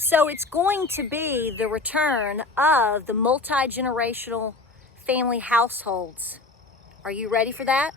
So it's going to be the return of the multi-generational family households. Are you ready for that?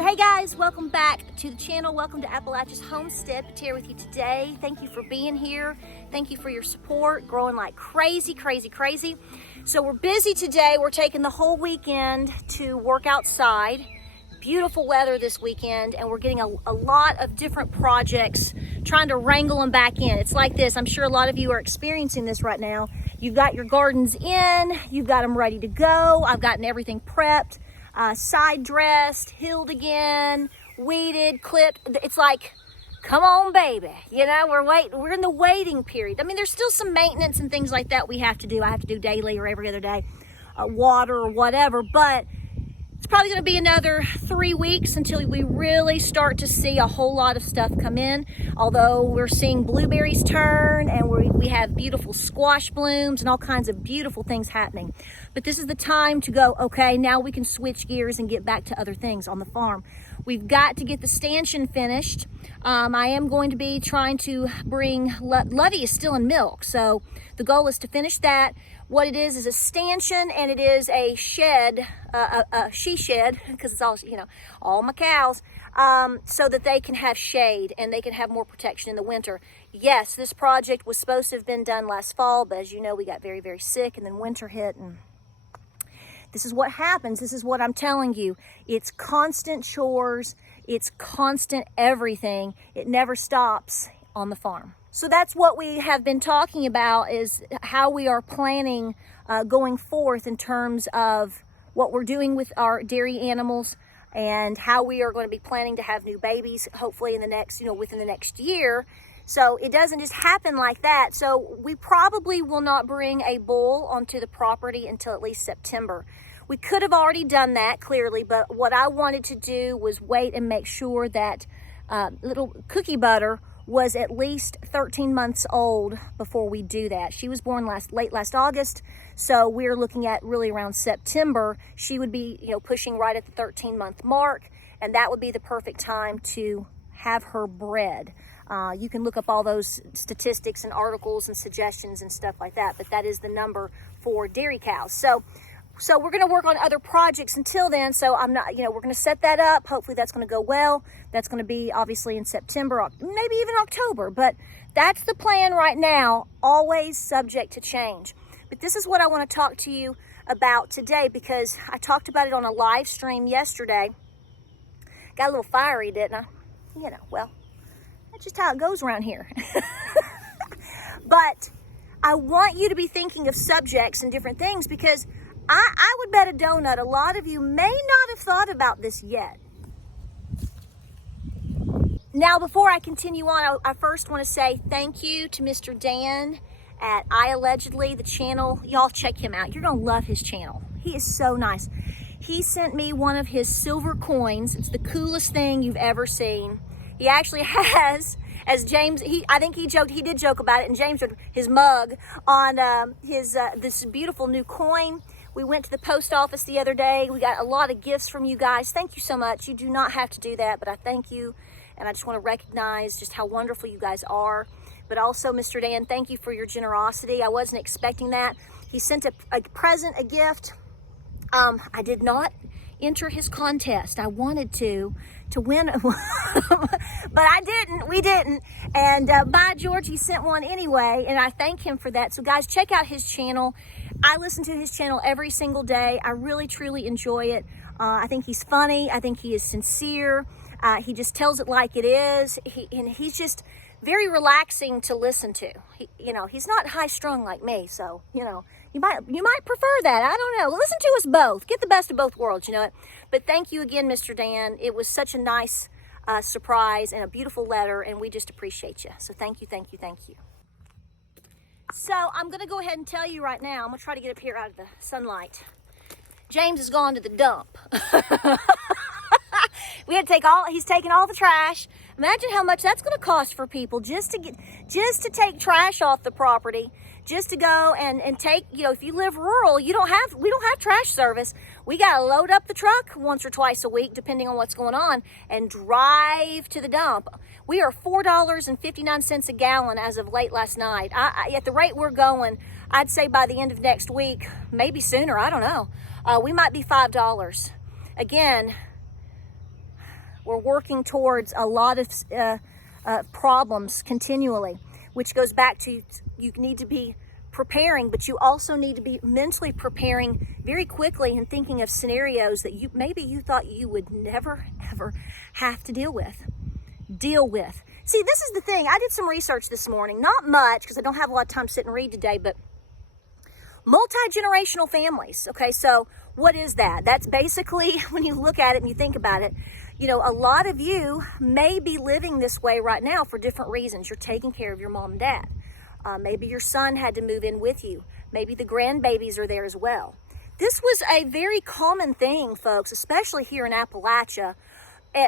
Hey guys, welcome back to the channel. Welcome to Appalachia's Homestead. Here with you today. Thank you for being here. Thank you for your support. Growing like crazy. So we're busy today. We're taking the whole weekend to work outside. Beautiful weather this weekend, and we're getting a lot of different projects, trying to wrangle them back in. It's like this. I'm sure a lot of you are experiencing this right now. You've got your gardens in. You've got them ready to go. I've gotten everything prepped. Side dressed, hilled again, weeded, clipped. It's like, come on, baby. You know, we're in the waiting period. I mean, there's still some maintenance and things like that we have to do. I have to do daily or every other day, water or whatever, but it's probably going to be another 3 weeks until we really start to see a whole lot of stuff come in. Although we're seeing blueberries turn, and we have beautiful squash blooms and all kinds of beautiful things happening. But this is the time to go, okay, now we can switch gears and get back to other things on the farm. We've got to get the stanchion finished. I am going to be trying to bring, Lovey is still in milk, so the goal is to finish that. What it is a stanchion, and it is a shed, a she shed, because it's all, you know, all my cows, so that they can have shade and they can have more protection in the winter. Yes, this project was supposed to have been done last fall, but as you know, we got very sick, and then winter hit, and this is what happens. This is what I'm telling you. It's constant chores. It's constant everything. It never stops on the farm. So that's what we have been talking about, is how we are planning going forth in terms of what we're doing with our dairy animals and how we are going to be planning to have new babies, hopefully in the next, within the next year. So it doesn't just happen like that. So we probably will not bring a bull onto the property until at least September. We could have already done that, clearly, but what I wanted to do was wait and make sure that little Cookie Butter was at least 13 months old before we do that. She was born late last August, so we're looking at really around September. She would be, pushing right at the 13-month mark, and that would be the perfect time to have her bred. You can look up all those statistics and articles and suggestions and stuff like that, but that is the number for dairy cows. So we're going to work on other projects until then. So I'm not, we're going to set that up. Hopefully that's going to go well. That's going to be obviously in September, maybe even October, but that's the plan right now, always subject to change. But this is what I want to talk to you about today, because I talked about it on a live stream yesterday. Got a little fiery, didn't I? Well, that's just how it goes around here. But I want you to be thinking of subjects and different things, because I would bet a donut a lot of you may not have thought about this yet. Now, before I continue on, I first want to say thank you to Mr. Dan at I Allegedly, the channel. Y'all check him out. You're going to love his channel. He is so nice. He sent me one of his silver coins. It's the coolest thing you've ever seen. He actually has, as James, I think he did joke about it, and James wrote his mug on this beautiful new coin. We went to the post office the other day. We got a lot of gifts from you guys. Thank you so much. You do not have to do that, but I thank you. And I just want to recognize just how wonderful you guys are. But also, Mr. Dan, thank you for your generosity. I wasn't expecting that. He sent a present, a gift. I did not enter his contest. I wanted to win, but I didn't. We didn't. And by George, he sent one anyway, and I thank him for that. So guys, check out his channel. I listen to his channel every single day. I really, truly enjoy it. I think he's funny. I think he is sincere. He just tells it like it is. He's just very relaxing to listen to. He's not high strung like me, so you might prefer that. I don't know. Listen to us both. Get the best of both worlds. But thank you again, Mr. Dan. It was such a nice surprise and a beautiful letter, and we just appreciate you. So thank you, thank you, thank you. So I'm going to go ahead and tell you right now. I'm going to try to get up here out of the sunlight. James has gone to the dump. We had to take he's taken all the trash. Imagine how much that's going to cost for people just to take trash off the property, just to go and take, if you live rural, we don't have trash service. We got to load up the truck once or twice a week, depending on what's going on, and drive to the dump. We are $4.59 a gallon as of late last night. At the rate we're going, I'd say by the end of next week, maybe sooner, I don't know, we might be $5. Again, we're working towards a lot of problems continually, which goes back to you need to be preparing, but you also need to be mentally preparing very quickly and thinking of scenarios that maybe you thought you would never, ever have to deal with. See, this is the thing. I did some research this morning, not much because I don't have a lot of time to sit and read today, but multi-generational families. Okay, so what is that? That's basically, when you look at it and you think about it, a lot of you may be living this way right now for different reasons. You're taking care of your mom and dad. Maybe your son had to move in with you. Maybe the grandbabies are there as well. This was a very common thing, folks, especially here in Appalachia.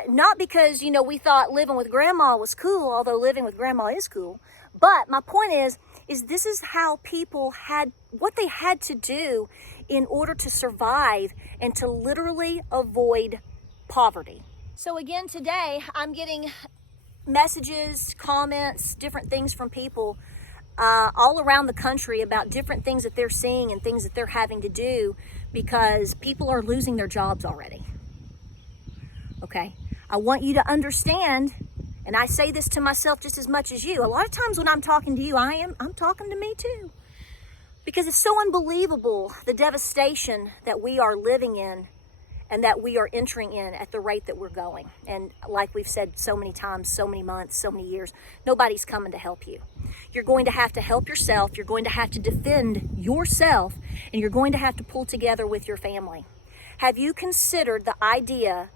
Not because, we thought living with grandma was cool, although living with grandma is cool. But my point is this is how people what they had to do in order to survive and to literally avoid poverty. So again, today I'm getting messages, comments, different things from people all around the country about different things that they're seeing and things that they're having to do because people are losing their jobs already. Okay, I want you to understand, and I say this to myself just as much as you. A lot of times when I'm talking to you, I'm talking to me too. Because it's so unbelievable, the devastation that we are living in and that we are entering in at the rate that we're going. And like we've said so many times, so many months, so many years, nobody's coming to help you. You're going to have to help yourself. You're going to have to defend yourself, and you're going to have to pull together with your family. Have you considered the idea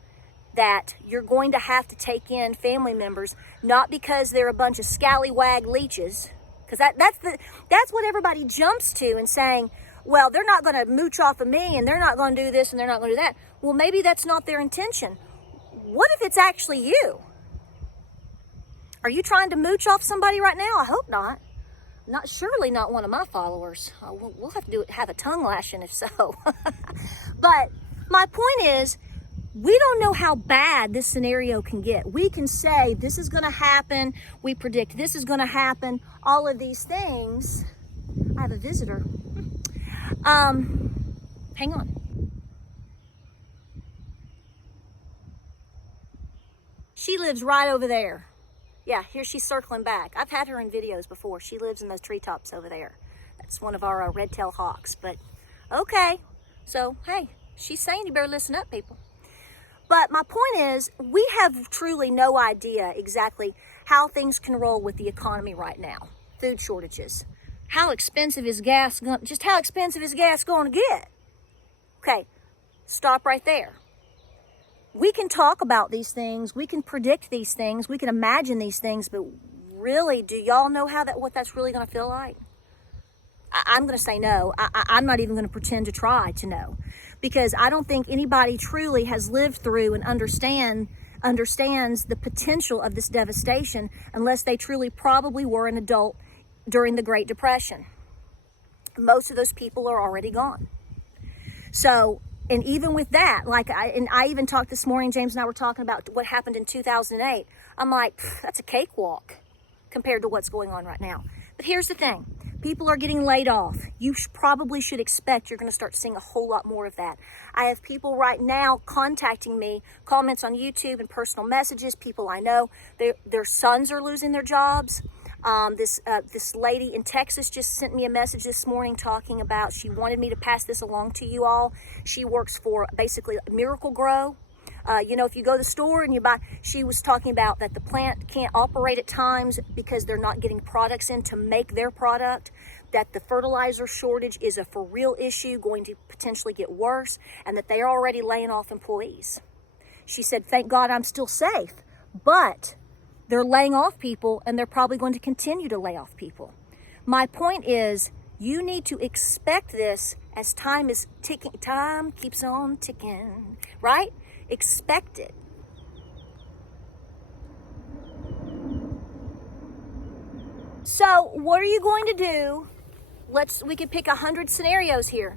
that you're going to have to take in family members, not because they're a bunch of scallywag leeches, because that's what everybody jumps to and saying, well, they're not going to mooch off of me, and they're not going to do this, and they're not going to do that. Well, maybe that's not their intention. What if it's actually you? Are you trying to mooch off somebody right now? I hope not. Surely not one of my followers. We'll have to have a tongue lashing if so. But my point is, we don't know how bad this scenario can get. We can say this is going to happen. We predict this is going to happen. All of these things. I have a visitor. Hang on. She lives right over there. Yeah, here she's circling back. I've had her in videos before. She lives in those treetops over there. That's one of our red-tailed hawks. But okay, so hey, she's saying you better listen up, people. But my point is, we have truly no idea exactly how things can roll with the economy right now. Food shortages. How expensive is gas going to get? Okay, stop right there. We can talk about these things, we can predict these things, we can imagine these things, but really, do y'all know what that's really going to feel like? I'm going to say no. I'm not even going to pretend to try to know, because I don't think anybody truly has lived through and understands the potential of this devastation unless they truly probably were an adult during the Great Depression. Most of those people are already gone. So, and even with that, I even talked this morning, James and I were talking about what happened in 2008. I'm like, that's a cakewalk compared to what's going on right now. But here's the thing. People are getting laid off. You probably should expect you're going to start seeing a whole lot more of that. I have people right now contacting me, comments on YouTube and personal messages, people I know. Their sons are losing their jobs. This lady in Texas just sent me a message this morning talking about, she wanted me to pass this along to you all. She works for basically Miracle Grow. If you go to the store and you buy, she was talking about that the plant can't operate at times because they're not getting products in to make their product, that the fertilizer shortage is a for real issue, going to potentially get worse, and that they are already laying off employees. She said, thank God I'm still safe, but they're laying off people and they're probably going to continue to lay off people. My point is, you need to expect this as time is ticking. Time keeps on ticking, right? Expect it. So what are you going to do? We could pick 100 scenarios here.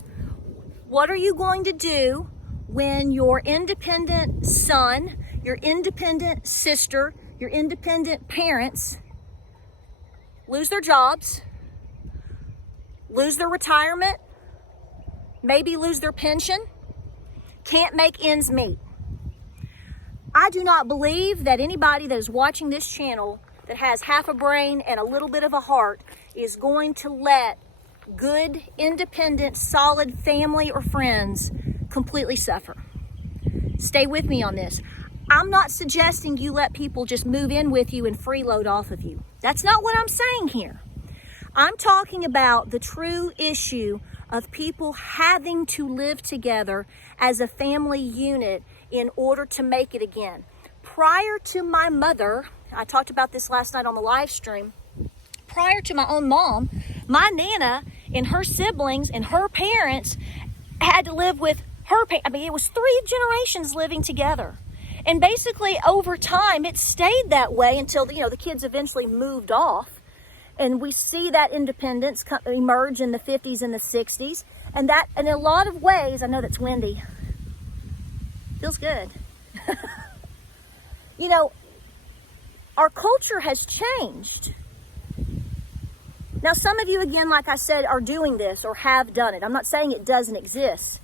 What are you going to do when your independent son, your independent sister, your independent parents lose their jobs, lose their retirement, maybe lose their pension, can't make ends meet? I do not believe that anybody that is watching this channel that has half a brain and a little bit of a heart is going to let good, independent, solid family or friends completely suffer. Stay with me on this. I'm not suggesting you let people just move in with you and freeload off of you. That's not what I'm saying here. I'm talking about the true issue of people having to live together as a family unit in order to make it again. Prior to my mother, I talked about this last night on the live stream, prior to my own mom, my Nana and her siblings and her parents had to live with her, it was 3 generations living together. And basically over time, it stayed that way until the kids eventually moved off. And we see that independence emerge in the 50s and the 60s. And that, in a lot of ways, I know that's windy. Feels good. Our culture has changed. Now, some of you, again, like I said, are doing this or have done it. I'm not saying it doesn't exist,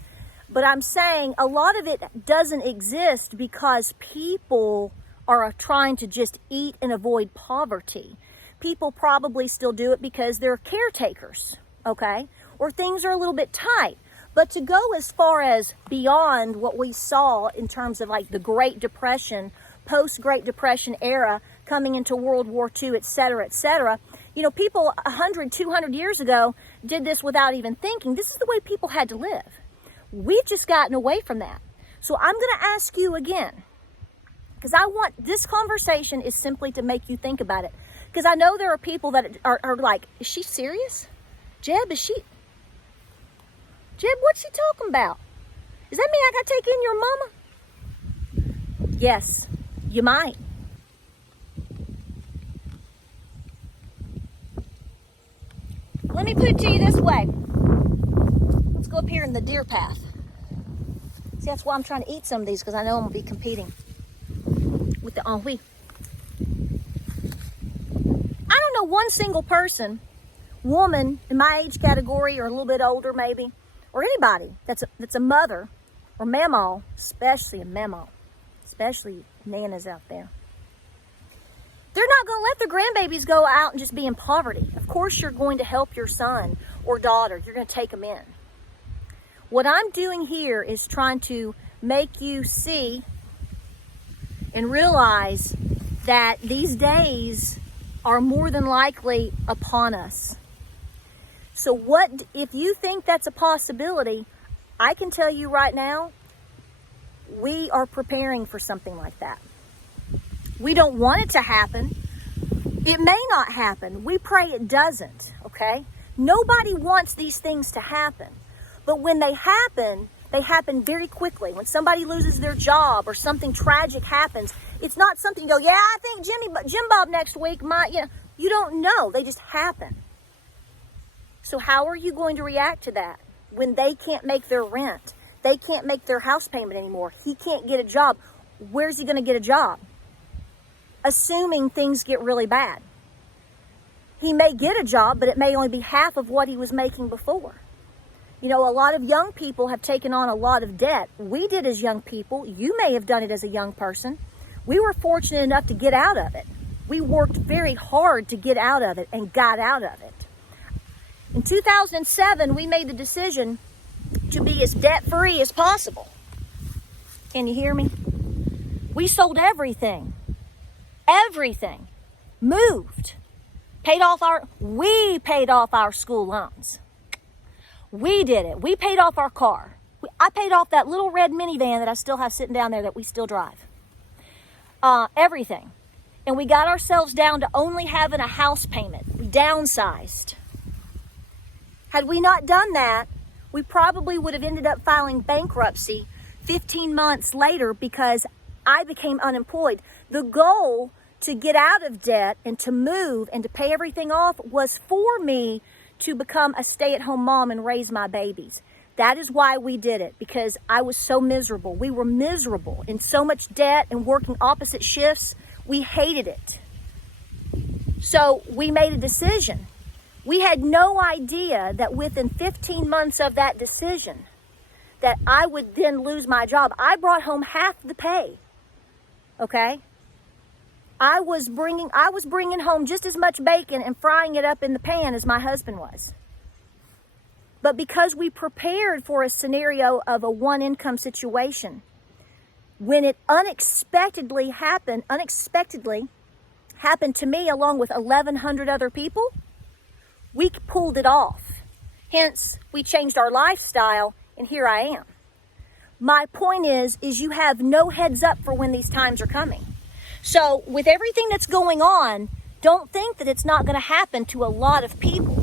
but I'm saying a lot of it doesn't exist because people are trying to just eat and avoid poverty. People probably still do it because they're caretakers, okay? Or things are a little bit tight. But to go as far as beyond what we saw in terms of like the Great Depression, post-Great Depression era, coming into World War II, et cetera, people 100, 200 years ago did this without even thinking. This is the way people had to live. We've just gotten away from that. So I'm going to ask you again, because I want this conversation is simply to make you think about it. Because I know there are people that are like, is she serious? Jeb, what's she talking about? Does that mean I got to take in your mama? Yes, you might. Let me put it to you this way. Let's go up here in the deer path. See, that's why I'm trying to eat some of these, because I know I'm going to be competing with the ennui. I don't know one single person, woman in my age category or a little bit older maybe, or anybody that's a mother or mamaw, especially a mamaw, especially nanas out there. They're not going to let their grandbabies go out and just be in poverty. Of course, you're going to help your son or daughter. You're going to take them in. What I'm doing here is trying to make you see and realize that these days are more than likely upon us. So if you think that's a possibility, I can tell you right now, we are preparing for something like that. We don't want it to happen. It may not happen. We pray it doesn't, okay? Nobody wants these things to happen. But when they happen very quickly. When somebody loses their job or something tragic happens, it's not something you go, yeah, I think Jim Bob next week might, you don't know. They just happen. So how are you going to react to that when they can't make their rent? They can't make their house payment anymore. He can't get a job. Where's he going to get a job? Assuming things get really bad. He may get a job, but it may only be half of what he was making before. A lot of young people have taken on a lot of debt. We did as young people. You may have done it as a young person. We were fortunate enough to get out of it. We worked very hard to get out of it and got out of it. In 2007, we made the decision to be as debt-free as possible. Can you hear me? We sold everything. Everything. Moved. We paid off our school loans. We did it. We paid off our car. I paid off that little red minivan that I still have sitting down there that we still drive. Everything. And we got ourselves down to only having a house payment. We downsized. Had we not done that, we probably would have ended up filing bankruptcy 15 months later because I became unemployed. The goal to get out of debt and to move and to pay everything off was for me to become a stay-at-home mom and raise my babies. That is why we did it, because I was so miserable. We were miserable in so much debt and working opposite shifts. We hated it. So we made a decision. We had no idea that within 15 months of that decision that I would then lose my job. I brought home half the pay. Okay? I was bringing home just as much bacon and frying it up in the pan as my husband was. But because we prepared for a scenario of a one-income situation, when it unexpectedly happened to me along with 1,100 other people, we pulled it off. Hence, we changed our lifestyle, and here I am. My point is you have no heads up for when these times are coming. So with everything that's going on, don't think that it's not going to happen to a lot of people.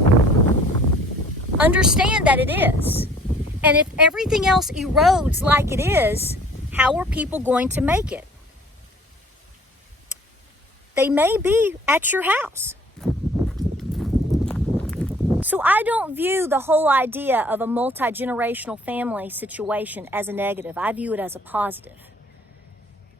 Understand that it is. And if everything else erodes like it is, how are people going to make it? They may be at your house. So I don't view the whole idea of a multi-generational family situation as a negative. I view it as a positive.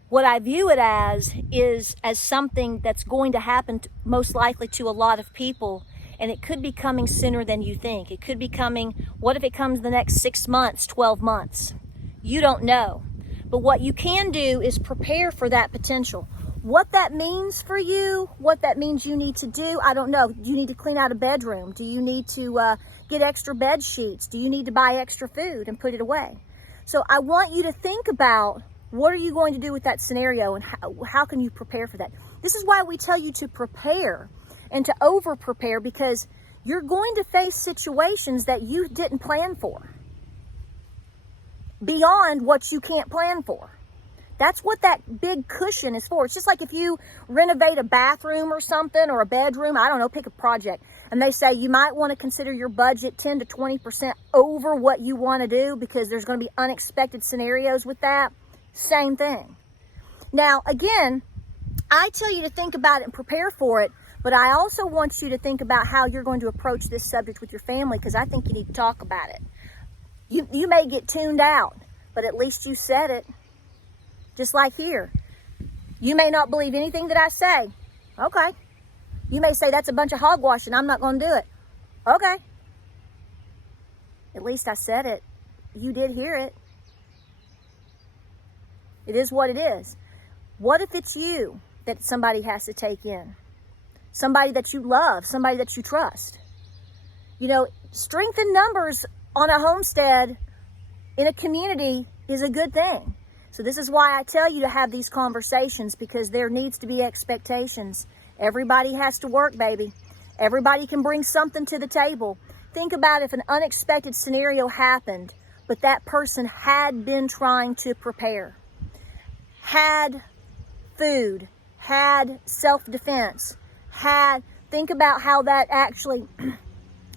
What I view it as is as something that's going to happen most likely to a lot of people, and it could be coming sooner than you think. It could be coming, what if it comes the next 6 months, 12 months? You don't know. But what you can do is prepare for that potential. What that means for you, what that means you need to do, I don't know. Do you need to clean out a bedroom? Do you need to get extra bed sheets? Do you need to buy extra food and put it away? So I want you to think about what are you going to do with that scenario and how can you prepare for that? This is why we tell you to prepare and to over-prepare, because you're going to face situations that you didn't plan for, beyond what you can't plan for. That's what that big cushion is for. It's just like if you renovate a bathroom or something, or a bedroom, I don't know, pick a project, and they say you might want to consider your budget 10 to 20% over what you want to do because there's going to be unexpected scenarios with that. Same thing. Now, again, I tell you to think about it and prepare for it, but I also want you to think about how you're going to approach this subject with your family, because I think you need to talk about it. You may get tuned out, but at least you said it. Just like here. You may not believe anything that I say. Okay. You may say that's a bunch of hogwash and I'm not going to do it. Okay. At least I said it. You did hear it. It is what it is. What if it's you that somebody has to take in? Somebody that you love, somebody that you trust. You know, strength in numbers on a homestead in a community is a good thing. So this is why I tell you to have these conversations, because there needs to be expectations. Everybody has to work, baby. Everybody can bring something to the table. Think about if an unexpected scenario happened, but that person had been trying to prepare, had food, had self-defense, think about how that actually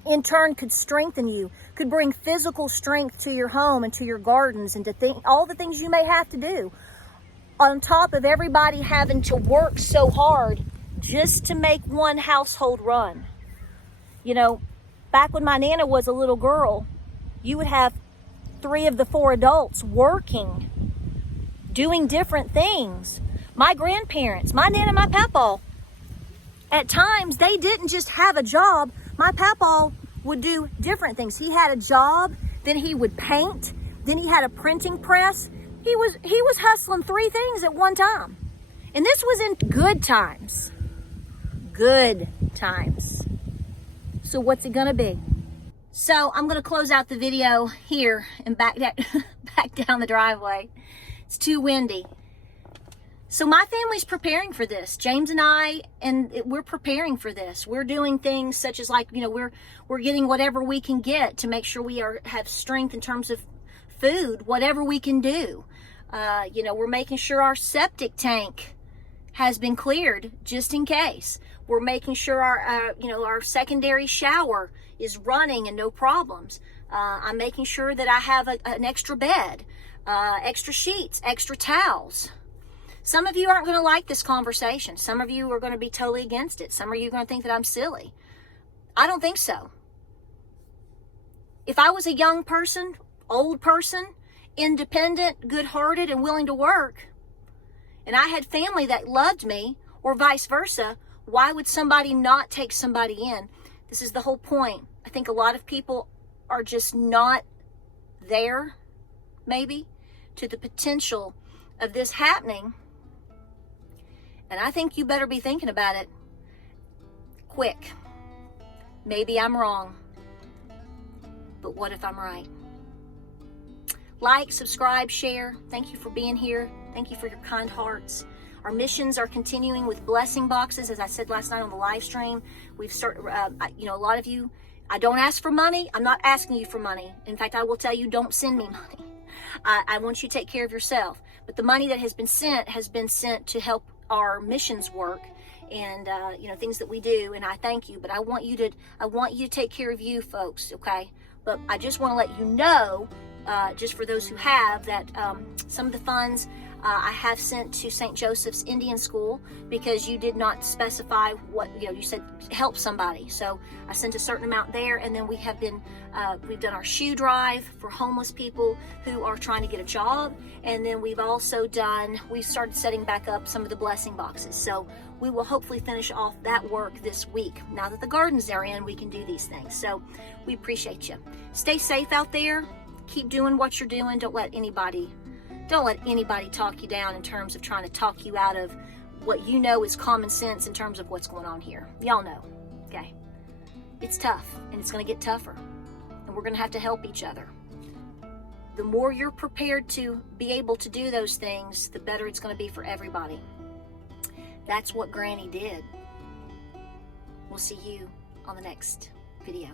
in turn could strengthen you, could bring physical strength to your home and to your gardens and to all the things you may have to do, on top of everybody having to work so hard just to make one household run. You know, back when my Nana was a little girl, you would have 3 of the 4 adults working, doing different things. My grandparents, my Nana, my Papa, at times they didn't just have a job. My Papa would do different things. He had a job, then he would paint, then he had a printing press. He was hustling 3 things at one time. And this was in good times. Good times. So what's it gonna be? So I'm gonna close out the video here and back down the driveway. It's too windy. So my family's preparing for this. James and I, we're preparing for this. We're doing things such as, like, we're getting whatever we can get to make sure we have strength in terms of food, whatever we can do. We're making sure our septic tank has been cleared just in case. We're making sure our secondary shower is running and no problems. I'm making sure that I have an extra bed, extra sheets, extra towels. Some of you aren't going to like this conversation. Some of you are going to be totally against it. Some of you are going to think that I'm silly. I don't think so. If I was a young person, old person, independent, good-hearted, and willing to work, and I had family that loved me, or vice versa, why would somebody not take somebody in? This is the whole point. I think a lot of people are just not there, maybe, to the potential of this happening. And I think you better be thinking about it quick. Maybe I'm wrong, but what if I'm right? Like, subscribe, share. Thank you for being here. Thank you for your kind hearts. Our missions are continuing with blessing boxes. As I said last night on the live stream, we've started, a lot of you, I don't ask for money. I'm not asking you for money. In fact, I will tell you, don't send me money. I want you to take care of yourself. But the money that has been sent to help our missions work and things that we do, and I thank you. But I want you to take care of you folks, okay? But I just want to let you know, just for those who have, that some of the funds I have sent to St. Joseph's Indian School, because you did not specify what, you said help somebody. So I sent a certain amount there, and then we've done our shoe drive for homeless people who are trying to get a job. And then we started setting back up some of the blessing boxes. So we will hopefully finish off that work this week. Now that the gardens are in, we can do these things. So we appreciate you. Stay safe out there. Keep doing what you're doing. Don't let anybody talk you down in terms of trying to talk you out of what you know is common sense in terms of what's going on here. Y'all know, okay? It's tough, and it's going to get tougher, and we're going to have to help each other. The more you're prepared to be able to do those things, the better it's going to be for everybody. That's what Granny did. We'll see you on the next video.